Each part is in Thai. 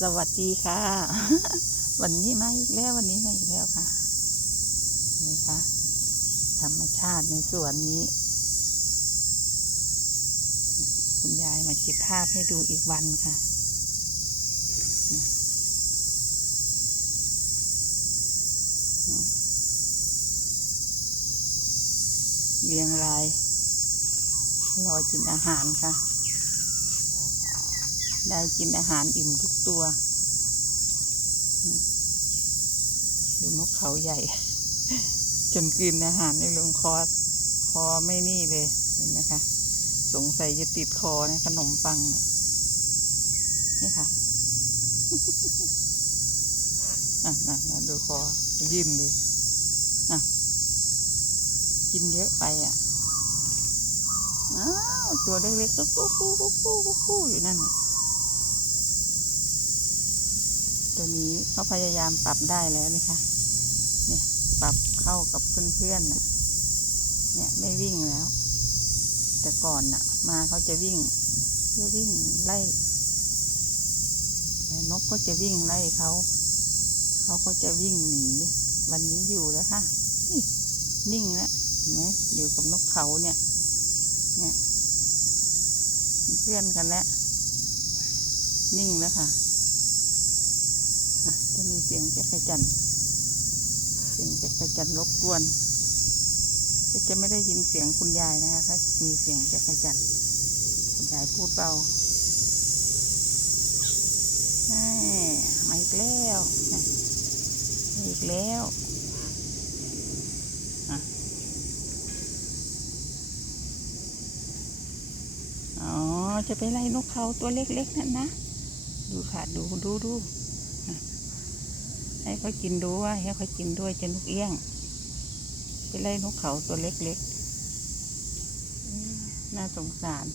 สวัสดีค่ะ วันนี้มาอีกแล้ววันนี้มาอีกแล้วค่ะ นี่ค่ะ ธรรมชาติในสวนนี้ คุณยายมาจิบภาพให้ดูอีกวันค่ะ เรียงราย รอกินอาหารค่ะ ได้กินอาหารอิ่มทุกตัว ดูนกเขาใหญ่ จนกินอาหารในลงคอคอไม่นี่เลยเห็นไหมคะ สงสัยจะติดคอในขนมปัง นี่ค่ะอะนะนะดูคอยื่นเลยอะกินเยอะไปอะอ้าวตัวเล็กๆก็กู้กู้กู้กู้กู้กู้อยู่นั่นน่ะ ตัวนี้เขาพยายามปรับได้แล้วนี่ค่ะเนี่ยปรับเข้ากับเพื่อนๆน่ะเนี่ยไม่วิ่งแล้ว แต่ก่อนน่ะ มาเขาจะวิ่งจะวิ่งไล่แต่นกก็จะวิ่งไล่เขา เขาก็จะวิ่งหนี วันนี้อยู่แล้วค่ะนิ่งแล้วเห็นไหมอยู่กับนกเขาเนี่ย เนี่ย เพื่อนกันแล้ว นิ่งแล้วค่ะ จะมีเสียงแจักรจันเสียงแจักรจันรบกวนก็จะไม่ได้ยินเสียงคุณยายนะคะ ถ้ามีเสียงแจักรจันคุณยายพูดเบาแม่มาอีกแล้วมาอีกแล้วอ๋อ จะไปไล่นกเขาตัวเล็กๆนั่นนะ ดูค่ะ ดูดูดู ให้เขากินดูว่าให้เขากินด้วยจะนกเอี้ยง ไปไล่นกเขาตัวเล็กๆ น่าสงสาร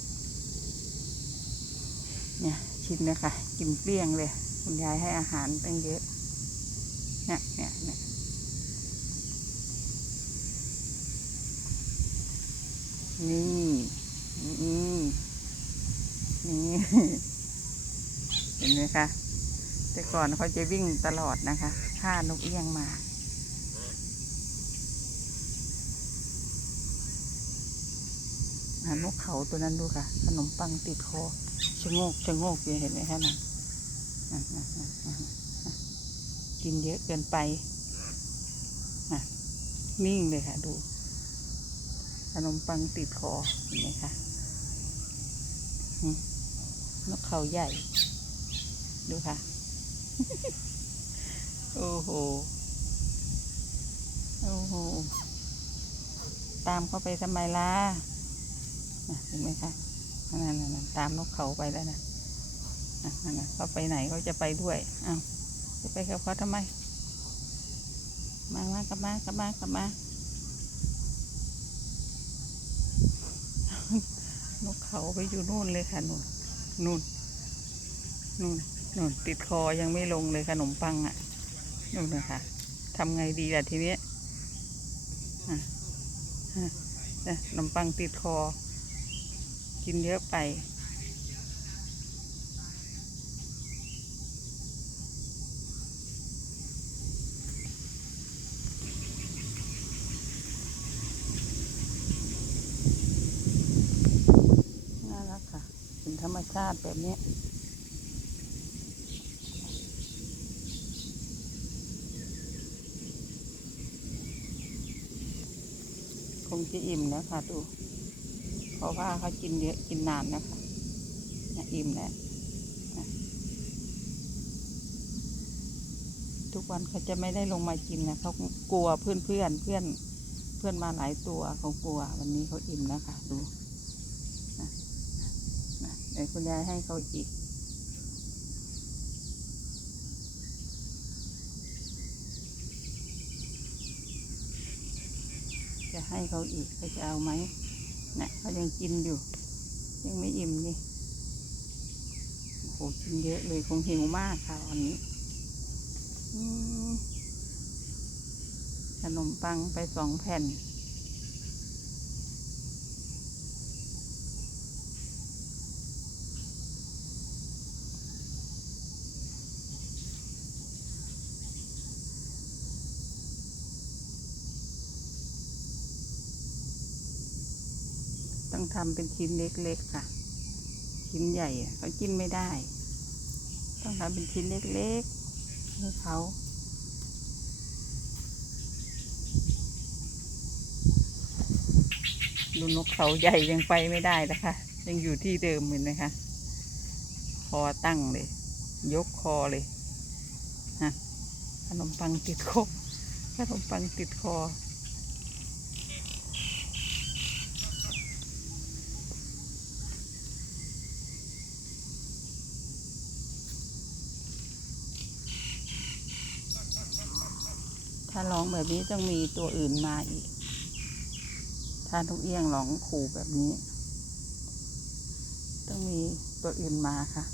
เนี่ยชินนะคะ กินเปรี้ยงเลย คุณยายให้อาหารตั้งเยอะเนี่ยเนี่ยเนี่ยนี่นี่นี่เห็นไหมคะ แต่ก่อนเขาจะวิ่งตลอดนะคะฆ่านกเอี้ยงมาหานกเขาตัวนั้นดูค่ะ ขนมปังติดคอชะโงกชะโงกอยู่เห็นไหมคะนะนั่นนั่นกินเยอะเกินไปนิ่งเลยค่ะ ดู ขนมปังติดคอเห็นไหมคะนกเขาใหญ่ ดูค่ะ โอ้โห โอ้โห ตามเข้าไปทำไมล่ะนะเห็นไหมคะนั่นนั่นนั่นตามนกเขาไปแล้วนะอะนั่นนะเขาไปไหนเขาจะไปด้วยอ้าวจะไปกับเขาทำไม มามากลับมากลับมากลับมานกเขาไปอยู่นู่นเลยค่ะนู่นนู่นนู่น นู่นติดคอยังไม่ลงเลยขนมปังอะนู่นนะคะทำไงดีล่ะทีนี้ขนมปังติดคอ กินเยอะไป น่ารักค่ะเป็นธรรมชาติแบบนี้ คงจะอิ่มแล้วค่ะดู เพราะว่าเขากินเยอะกินนานนะคะนี่ยอิ่มแล้วนะทุกวันเขาจะไม่ได้ลงมากินนะเขากลัวเพื่อนเพื่อนเพื่อนเพื่อนมาหลายตัวเขากลัววันนี้เขาอิ่มแล้วค่ะดูนะนะเดี๋ยวคุณยายให้เขาอีก จะให้เขาอีกเขาจะเอาไหมนะเขายังกินอยู่ ยังไม่อิ่มนี่โอ้โหกินเยอะเลยคงหิวมากค่ะวันนี้ขนมปังไปสองแผ่น ทำเป็นชิ้นเล็กๆค่ะ ชิ้นใหญ่เขากินไม่ได้ ต้องทำเป็นชิ้นเล็กๆให้เขาดูนกเขาใหญ่ยังไปไม่ได้นะคะ ยังอยู่ที่เดิมเหมือนนะคะ คอตั้งเลย ยกคอเลยฮะขนมปังติดคอขนมปังติดคอ ถ้าร้องแบบนี้ต้องมีตัวอื่นมาอีก ถ้านกเอี้ยงร้องขู่แบบนี้ ต้องมีตัวอื่นมาค่ะ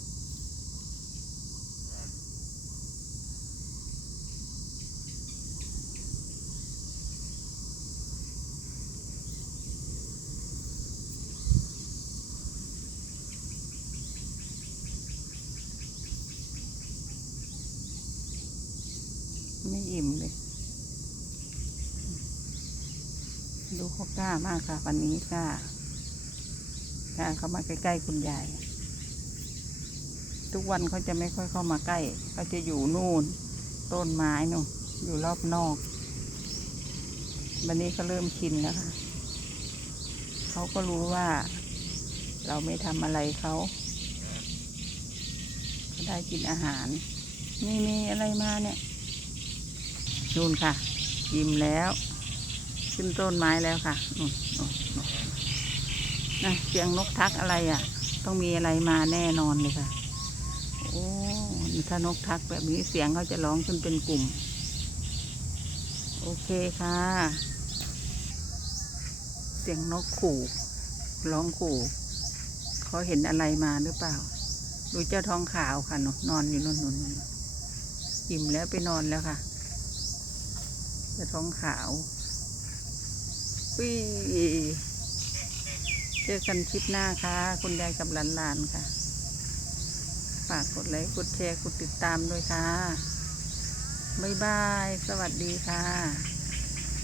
ไม่อิ่มเลยูเขากล้ามากค่ะ วันนี้กล้ากล้าเขามาใกล้ๆคุณยาย ทุกวันเขาจะไม่ค่อยเข้ามาใกล้เขาจะอยู่นู่น ต้นไม้นู่นอยู่รอบนอก วันนี้เขาเริ่มชินแล้วค่ะเขาก็รู้ว่า เราไม่ทำอะไรเขาเขาได้กินอาหาร นี่มีอะไรมาเนี่ยนู่นค่ะ ยิ้มแล้ว ขึ้นต้นไม้แล้วค่ะนนนนนู่นนะเสียงนกทักอะไรอะ ต้องมีอะไรมาแน่นอนเลยค่ะ โอ้ถ้านกทักแบบนี้เสียงเขาจะร้องจนเป็นกลุ่ม โอเคค่ะ เสียงนกขู่ร้องขู่เขาเห็นอะไรมาหรือเปล่า ดูเจ้าทองขาวค่ะนนอนอยู่นนนนอิ่มแล้วไปนอนแล้วค่ะ เจ้าทองขาว ปีเจอกันคลิปหน้าค่ะ คุณยายกับหลานๆค่ะ ฝากกดไลค์กดแชร์กดติดตามด้วยค่ะ บ๊ายบาย สวัสดีค่ะ